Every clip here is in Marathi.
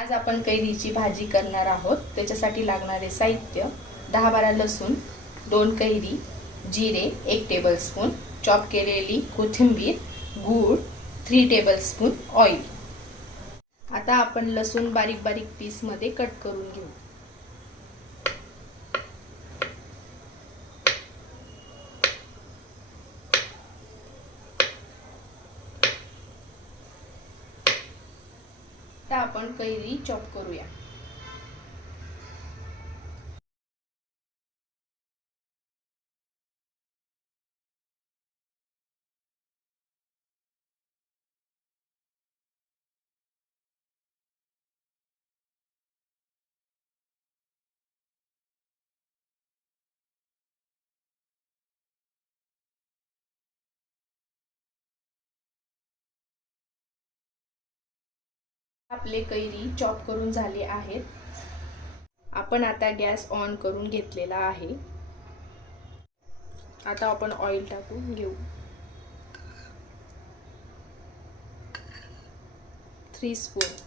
आज आपण कैरीची भाजी करणार आहोत। त्याच्यासाठी लागणारे साहित्य 10-12 लसूण, 2 कैरी, जिरे 1 टेबलस्पून, चॉप केलेली कोथिंबीर, गूळ 3 टेबलस्पून, ऑइल। आता आपण लसूण बारीक बारीक पीस मध्ये कट करून घेऊ। आता आपण कैरी चॉप करूया। आपले कैरी चॉप करून झाले आहेत। आपण आता गॅस ऑन करून घेतलेला आहे। आता आपण ऑइल टाकून घेऊ। 3 स्पून,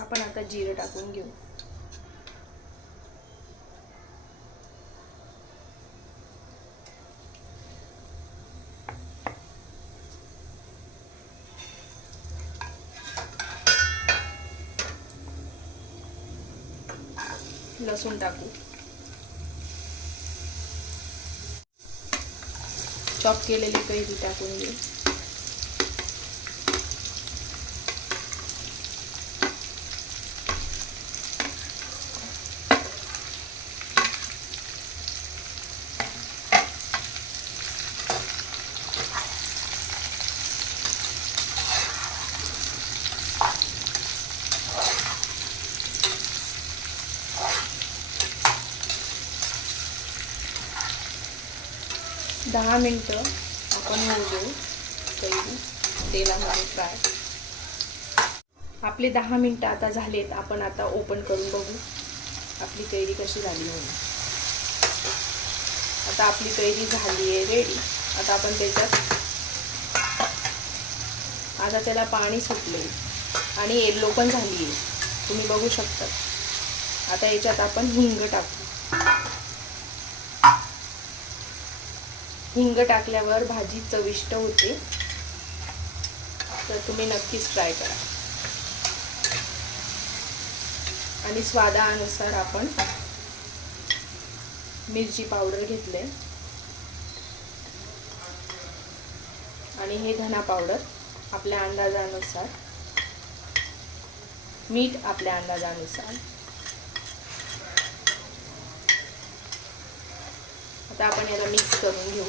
आपण आता जिरे टाकून घेऊ। लसूण टाकू, चॉप केलेली कैरी टाकून घेऊ। दहा मिनिटं आपण होऊ देऊ कैरी तेलामध्ये फ्राय। आपले 10 मिनिटं आता झालेत। आपण आता ओपन करून बघू आपली कैरी कशी झाली म्हणून। आता आपली कैरी झाली आहे रेडी। आता आपण त्याच्यात आता त्याला पाणी सुटले आणि येलो पण झाली आहे, तुम्ही बघू शकता। आता याच्यात आपण हिंग टाकू। हिंग टाकल्यावर भाजी चविष्ट होते, तर तुम्ही नक्कीच ट्राय करा। आणि स्वादानुसार आपण मिरची पावडर घेतले आणि हे धना पावडर आपल्या अंदाजानुसार, मीठ आपल्या अंदाजानुसार। आता आपण याला मिक्स करून घेऊ।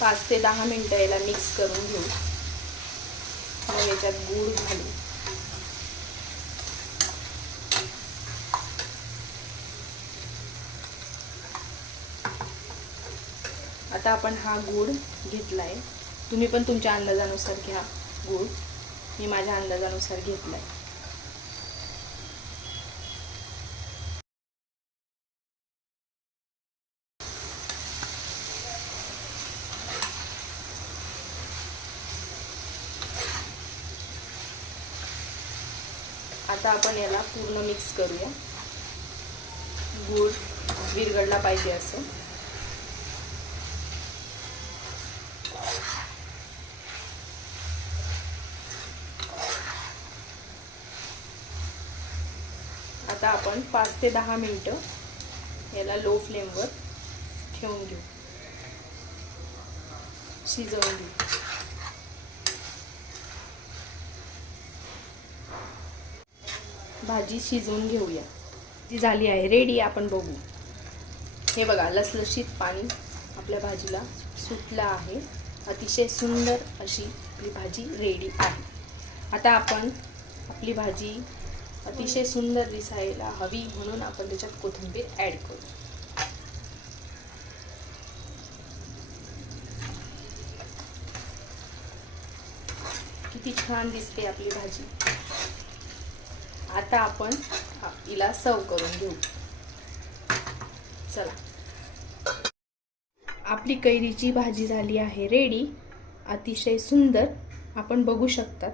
पाच ते 10 मिनिटं याला मिक्स करून घेऊ। मग याच्यात गूळ घालू। आता आपण हा गूळ घेतलाय, तुम्ही पण तुमच्या अंदाजानुसार घ्या गूळ। मी माझ्या अंदाजानुसार घेतलाय। आता आपण याला पूर्ण मिक्स करूया। गूळ विरघळला पाहिजे असं। आता आपण 5 ते 10 मिनिटं याला लो फ्लेमवर ठेवून घेऊ, शिजवून घेऊ। भाजी शिजवून घेऊया। जी झाली आहे रेडी, आपण बघू। हे बघा, लसलशीत पाणी आपल्या भाजीला सुटलं आहे। अतिशय सुंदर अशी आपली भाजी रेडी आहे। आता आपण आपली भाजी अतिशय सुंदर दिसायला हवी म्हणून आपण त्याच्यात कोथिंबीर ॲड करू. किती छान दिसते आपली भाजी. आता आपण हिला सर्व करून घेऊ. चला, आपली कैरीची भाजी झाली आहे रेडी. अतिशय सुंदर आपण बघू शकतात.